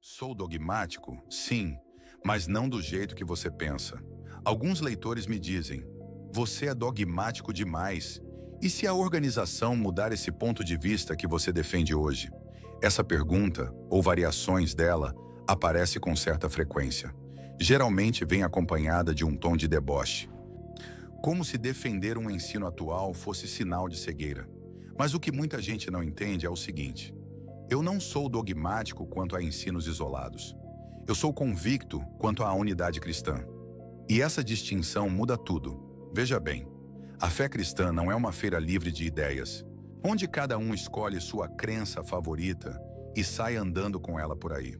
Sou dogmático? Sim, mas não do jeito que você pensa. Alguns leitores me dizem: você é dogmático demais. E se a organização mudar esse ponto de vista que você defende hoje? Essa pergunta, ou variações dela, aparece com certa frequência. Geralmente vem acompanhada de um tom de deboche, como se defender um ensino atual fosse sinal de cegueira. Mas o que muita gente não entende é o seguinte: eu não sou dogmático quanto a ensinos isolados. Eu sou convicto quanto à unidade cristã. E essa distinção muda tudo. Veja bem, a fé cristã não é uma feira livre de ideias, onde cada um escolhe sua crença favorita e sai andando com ela por aí.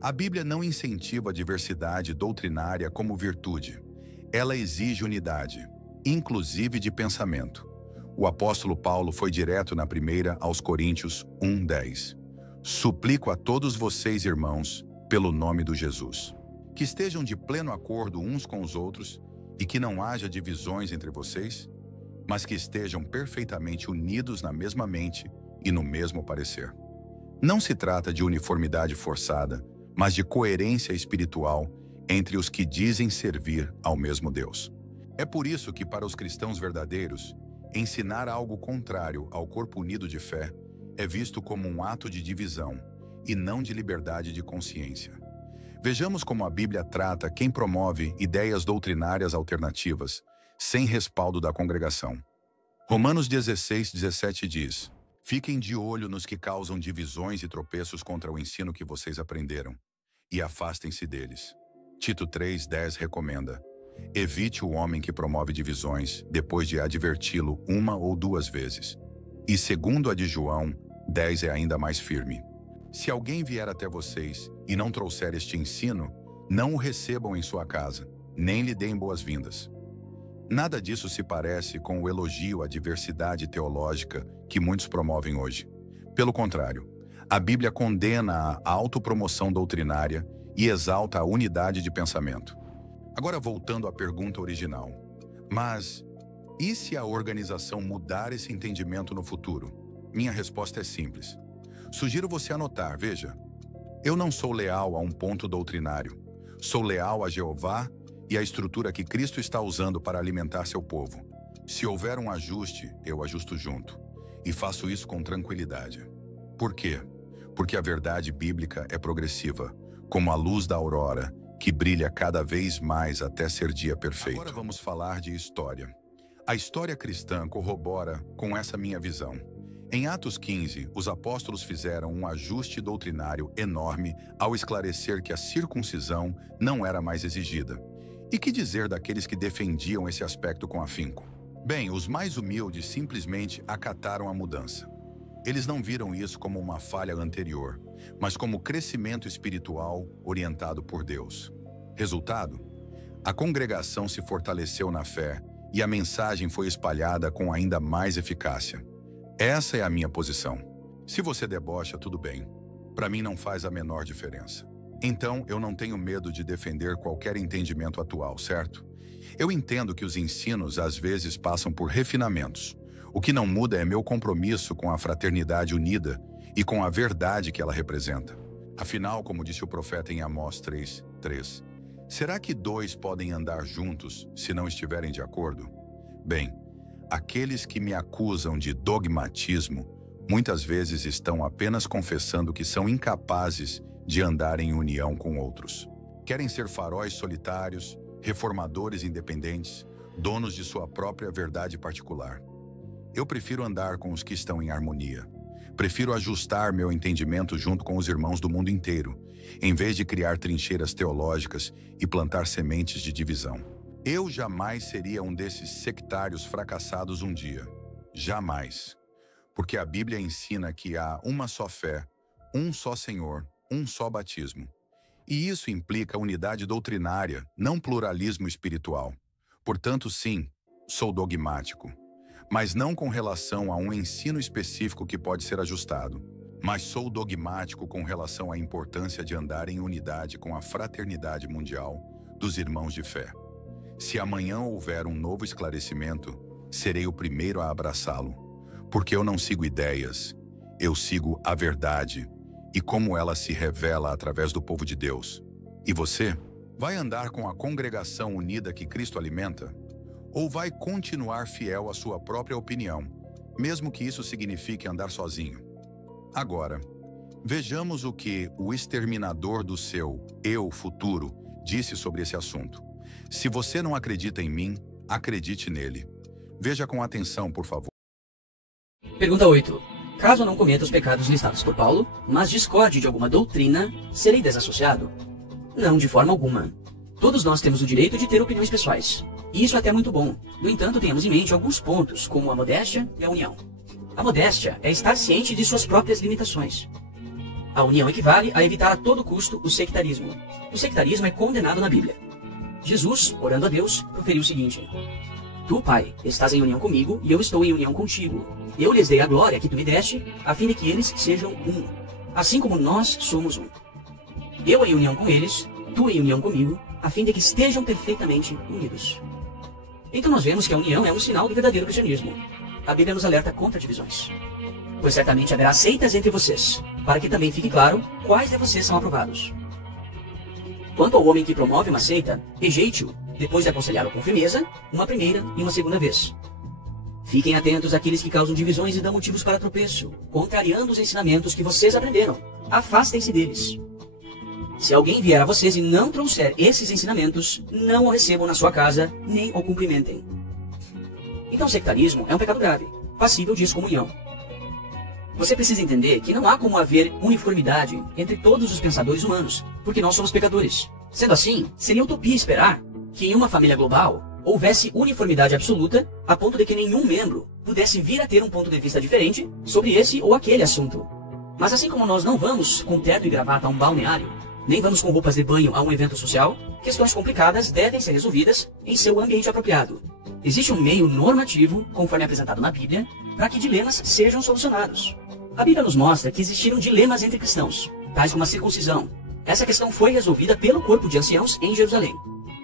A Bíblia não incentiva a diversidade doutrinária como virtude. Ela exige unidade, inclusive de pensamento. O apóstolo Paulo foi direto na primeira aos Coríntios 1:10. Suplico a todos vocês, irmãos, pelo nome do Jesus, que estejam de pleno acordo uns com os outros e que não haja divisões entre vocês, mas que estejam perfeitamente unidos na mesma mente e no mesmo parecer. Não se trata de uniformidade forçada, mas de coerência espiritual entre os que dizem servir ao mesmo Deus. É por isso que, para os cristãos verdadeiros, ensinar algo contrário ao corpo unido de fé é visto como um ato de divisão e não de liberdade de consciência. Vejamos como a Bíblia trata quem promove ideias doutrinárias alternativas, sem respaldo da congregação. Romanos 16:17 diz: fiquem de olho nos que causam divisões e tropeços contra o ensino que vocês aprenderam, e afastem-se deles. Tito 3:10 recomenda: evite o homem que promove divisões, depois de adverti-lo uma ou duas vezes. E segundo a de João 10 é ainda mais firme: se alguém vier até vocês e não trouxer este ensino, não o recebam em sua casa, nem lhe deem boas-vindas. Nada disso se parece com o elogio à diversidade teológica que muitos promovem hoje. Pelo contrário, a Bíblia condena a autopromoção doutrinária e exalta a unidade de pensamento. Agora, voltando à pergunta original: mas e se a organização mudar esse entendimento no futuro? Minha resposta é simples. Sugiro você anotar, veja. Eu não sou leal a um ponto doutrinário. Sou leal a Jeová e à estrutura que Cristo está usando para alimentar seu povo. Se houver um ajuste, eu ajusto junto. E faço isso com tranquilidade. Por quê? Porque a verdade bíblica é progressiva, como a luz da aurora, que brilha cada vez mais até ser dia perfeito. Agora vamos falar de história. A história cristã corrobora com essa minha visão. Em Atos 15, os apóstolos fizeram um ajuste doutrinário enorme ao esclarecer que a circuncisão não era mais exigida. E que dizer daqueles que defendiam esse aspecto com afinco? Bem, os mais humildes simplesmente acataram a mudança. Eles não viram isso como uma falha anterior, mas como crescimento espiritual orientado por Deus. Resultado? A congregação se fortaleceu na fé e a mensagem foi espalhada com ainda mais eficácia. Essa é a minha posição. Se você debocha, tudo bem. Para mim não faz a menor diferença. Então, eu não tenho medo de defender qualquer entendimento atual, certo? Eu entendo que os ensinos às vezes passam por refinamentos. O que não muda é meu compromisso com a fraternidade unida e com a verdade que ela representa. Afinal, como disse o profeta em Amós 3:3, será que dois podem andar juntos se não estiverem de acordo? Bem, aqueles que me acusam de dogmatismo muitas vezes estão apenas confessando que são incapazes de andar em união com outros. Querem ser faróis solitários, reformadores independentes, donos de sua própria verdade particular. Eu prefiro andar com os que estão em harmonia. Prefiro ajustar meu entendimento junto com os irmãos do mundo inteiro, em vez de criar trincheiras teológicas e plantar sementes de divisão. Eu jamais seria um desses sectários fracassados um dia. Jamais. Porque a Bíblia ensina que há uma só fé, um só Senhor, um só batismo. E isso implica unidade doutrinária, não pluralismo espiritual. Portanto, sim, sou dogmático. Mas não com relação a um ensino específico que pode ser ajustado. Mas sou dogmático com relação à importância de andar em unidade com a fraternidade mundial dos irmãos de fé. Se amanhã houver um novo esclarecimento, serei o primeiro a abraçá-lo. Porque eu não sigo ideias, eu sigo a verdade e como ela se revela através do povo de Deus. E você? Vai andar com a congregação unida que Cristo alimenta? Ou vai continuar fiel à sua própria opinião, mesmo que isso signifique andar sozinho? Agora, vejamos o que o exterminador do seu eu futuro disse sobre esse assunto. Se você não acredita em mim, acredite nele. Veja com atenção, por favor. Pergunta 8. Caso eu não cometa os pecados listados por Paulo, mas discorde de alguma doutrina, serei desassociado? Não, de forma alguma. Todos nós temos o direito de ter opiniões pessoais. E isso até é muito bom. No entanto, tenhamos em mente alguns pontos, como a modéstia e a união. A modéstia é estar ciente de suas próprias limitações. A união equivale a evitar a todo custo o sectarismo. O sectarismo é condenado na Bíblia. Jesus, orando a Deus, proferiu o seguinte: Tu, Pai, estás em união comigo e eu estou em união contigo. Eu lhes dei a glória que tu me deste, a fim de que eles sejam um, assim como nós somos um. Eu em união com eles, tu em união comigo, a fim de que estejam perfeitamente unidos. Então nós vemos que a união é um sinal do verdadeiro cristianismo. A Bíblia nos alerta contra divisões. Pois certamente haverá seitas entre vocês, para que também fique claro quais de vocês são aprovados. Quanto ao homem que promove uma seita, rejeite-o, depois de aconselhá-lo com firmeza, uma primeira e uma segunda vez. Fiquem atentos àqueles que causam divisões e dão motivos para tropeço, contrariando os ensinamentos que vocês aprenderam. Afastem-se deles. Se alguém vier a vocês e não trouxer esses ensinamentos, não o recebam na sua casa, nem o cumprimentem. Então o sectarismo é um pecado grave, passível de excomunhão. Você precisa entender que não há como haver uniformidade entre todos os pensadores humanos, porque nós somos pecadores. Sendo assim, seria utopia esperar que em uma família global houvesse uniformidade absoluta a ponto de que nenhum membro pudesse vir a ter um ponto de vista diferente sobre esse ou aquele assunto. Mas assim como nós não vamos com terno e gravata a um balneário, nem vamos com roupas de banho a um evento social, questões complicadas devem ser resolvidas em seu ambiente apropriado. Existe um meio normativo, conforme apresentado na Bíblia, para que dilemas sejam solucionados. A Bíblia nos mostra que existiram dilemas entre cristãos, tais como a circuncisão. Essa questão foi resolvida pelo corpo de anciãos em Jerusalém.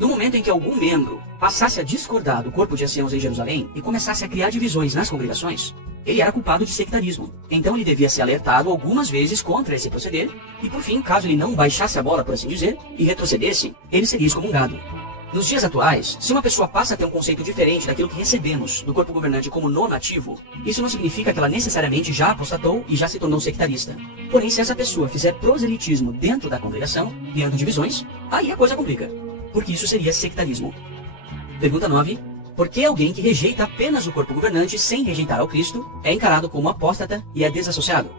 No momento em que algum membro passasse a discordar do corpo de anciãos em Jerusalém e começasse a criar divisões nas congregações, ele era culpado de sectarismo. Então ele devia ser alertado algumas vezes contra esse proceder, e por fim, caso ele não baixasse a bola, por assim dizer, e retrocedesse, ele seria excomungado. Nos dias atuais, se uma pessoa passa a ter um conceito diferente daquilo que recebemos do corpo governante como normativo, isso não significa que ela necessariamente já apostatou e já se tornou sectarista. Porém, se essa pessoa fizer proselitismo dentro da congregação, criando divisões, aí a coisa complica, porque isso seria sectarismo. Pergunta 9. Por que alguém que rejeita apenas o corpo governante sem rejeitar ao Cristo é encarado como apóstata e é desassociado?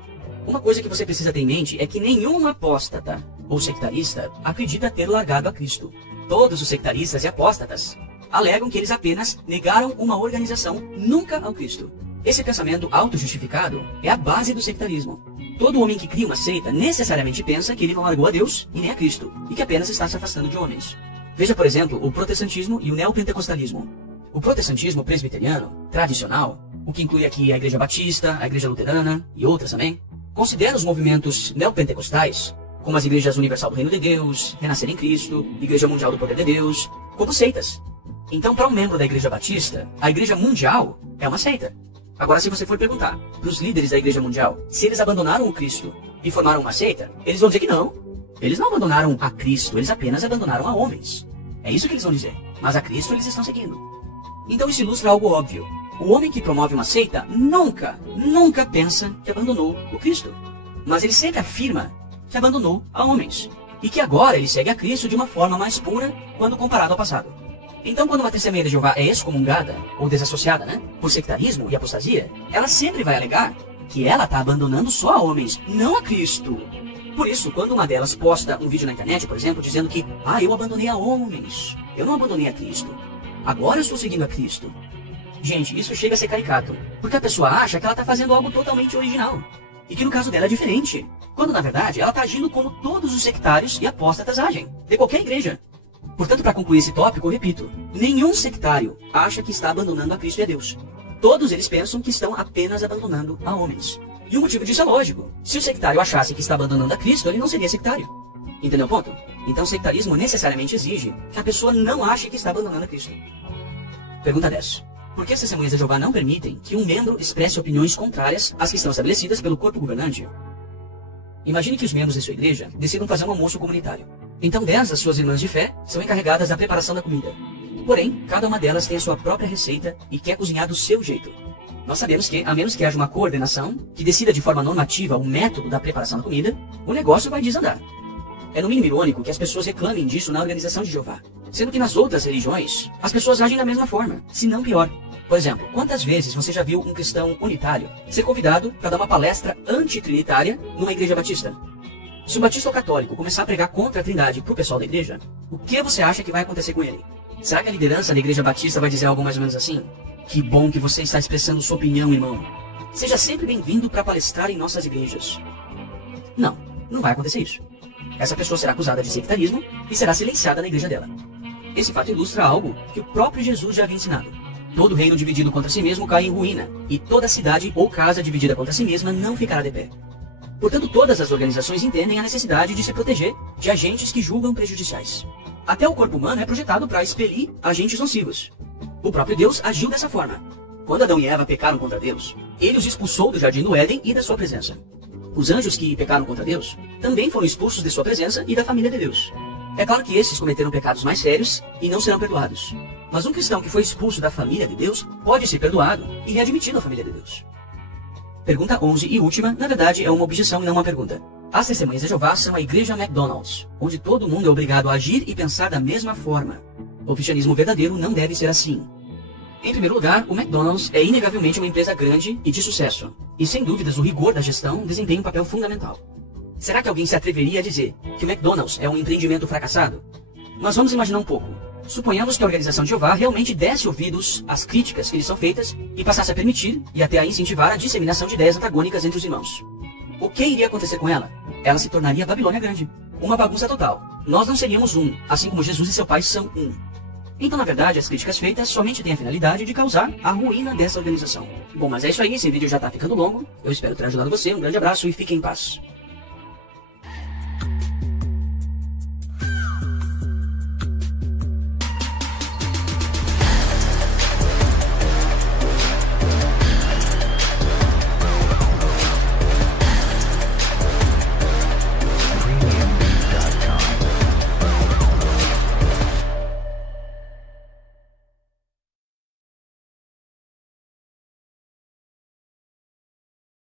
Uma coisa que você precisa ter em mente é que nenhum apóstata ou sectarista acredita ter largado a Cristo. Todos os sectaristas e apóstatas alegam que eles apenas negaram uma organização, nunca ao Cristo. Esse pensamento auto-justificado é a base do sectarismo. Todo homem que cria uma seita necessariamente pensa que ele não largou a Deus e nem a Cristo, e que apenas está se afastando de homens. Veja, por exemplo, o protestantismo e o neopentecostalismo. O protestantismo presbiteriano, tradicional, o que inclui aqui a Igreja Batista, a Igreja Luterana e outras também, considera os movimentos neopentecostais, como as Igrejas Universal do Reino de Deus, Renascer em Cristo, Igreja Mundial do Poder de Deus, como seitas. Então, para um membro da Igreja Batista, a Igreja Mundial é uma seita. Agora, se você for perguntar para os líderes da Igreja Mundial se eles abandonaram o Cristo e formaram uma seita, eles vão dizer que não. Eles não abandonaram a Cristo, eles apenas abandonaram a homens. É isso que eles vão dizer. Mas a Cristo eles estão seguindo. Então isso ilustra algo óbvio. O homem que promove uma seita nunca pensa que abandonou o Cristo. Mas ele sempre afirma que abandonou a homens. E que agora ele segue a Cristo de uma forma mais pura quando comparado ao passado. Então quando uma testemunha de Jeová é excomungada, ou desassociada, por sectarismo e apostasia, ela sempre vai alegar que ela está abandonando só a homens, não a Cristo. Por isso, quando uma delas posta um vídeo na internet, por exemplo, dizendo que eu abandonei a homens, eu não abandonei a Cristo, agora eu estou seguindo a Cristo. Gente, isso chega a ser caricato, porque a pessoa acha que ela está fazendo algo totalmente original, e que no caso dela é diferente, quando na verdade ela está agindo como todos os sectários e apóstatas agem, de qualquer igreja. Portanto, para concluir esse tópico, eu repito, nenhum sectário acha que está abandonando a Cristo e a Deus. Todos eles pensam que estão apenas abandonando a homens. E o motivo disso é lógico. Se o sectário achasse que está abandonando a Cristo, ele não seria sectário. Entendeu o ponto? Então o sectarismo necessariamente exige que a pessoa não ache que está abandonando a Cristo. Pergunta 10. Por que as testemunhas de Jeová não permitem que um membro expresse opiniões contrárias às que estão estabelecidas pelo corpo governante? Imagine que os membros de sua igreja decidam fazer um almoço comunitário. Então 10 das suas irmãs de fé são encarregadas da preparação da comida. Porém, cada uma delas tem a sua própria receita e quer cozinhar do seu jeito. Nós sabemos que, a menos que haja uma coordenação que decida de forma normativa o método da preparação da comida, o negócio vai desandar. É no mínimo irônico que as pessoas reclamem disso na organização de Jeová, sendo que nas outras religiões, as pessoas agem da mesma forma, se não pior. Por exemplo, quantas vezes você já viu um cristão unitário ser convidado para dar uma palestra antitrinitária numa igreja batista? Se o batista ou católico começar a pregar contra a trindade para o pessoal da igreja, o que você acha que vai acontecer com ele? Será que a liderança da igreja batista vai dizer algo mais ou menos assim? Que bom que você está expressando sua opinião, irmão. Seja sempre bem-vindo para palestrar em nossas igrejas. Não, não vai acontecer isso. Essa pessoa será acusada de sectarismo e será silenciada na igreja dela. Esse fato ilustra algo que o próprio Jesus já havia ensinado. Todo reino dividido contra si mesmo cai em ruína, e toda cidade ou casa dividida contra si mesma não ficará de pé. Portanto, todas as organizações entendem a necessidade de se proteger de agentes que julgam prejudiciais. Até o corpo humano é projetado para expelir agentes nocivos. O próprio Deus agiu dessa forma. Quando Adão e Eva pecaram contra Deus, ele os expulsou do jardim do Éden e da sua presença. Os anjos que pecaram contra Deus também foram expulsos de sua presença e da família de Deus. É claro que esses cometeram pecados mais sérios e não serão perdoados. Mas um cristão que foi expulso da família de Deus pode ser perdoado e readmitido à família de Deus. Pergunta 11 e última, na verdade, é uma objeção e não uma pergunta. As testemunhas de Jeová são a igreja McDonald's, onde todo mundo é obrigado a agir e pensar da mesma forma. O cristianismo verdadeiro não deve ser assim. Em primeiro lugar, o McDonald's é inegavelmente uma empresa grande e de sucesso. E sem dúvidas o rigor da gestão desempenha um papel fundamental. Será que alguém se atreveria a dizer que o McDonald's é um empreendimento fracassado? Mas vamos imaginar um pouco. Suponhamos que a organização de Jeová realmente desse ouvidos às críticas que lhes são feitas e passasse a permitir e até a incentivar a disseminação de ideias antagônicas entre os irmãos. O que iria acontecer com ela? Ela se tornaria a Babilônia Grande. Uma bagunça total. Nós não seríamos um, assim como Jesus e seu pai são um. Então, na verdade, as críticas feitas somente têm a finalidade de causar a ruína dessa organização. Bom, mas é isso aí, esse vídeo já está ficando longo. Eu espero ter ajudado você, um grande abraço e fique em paz.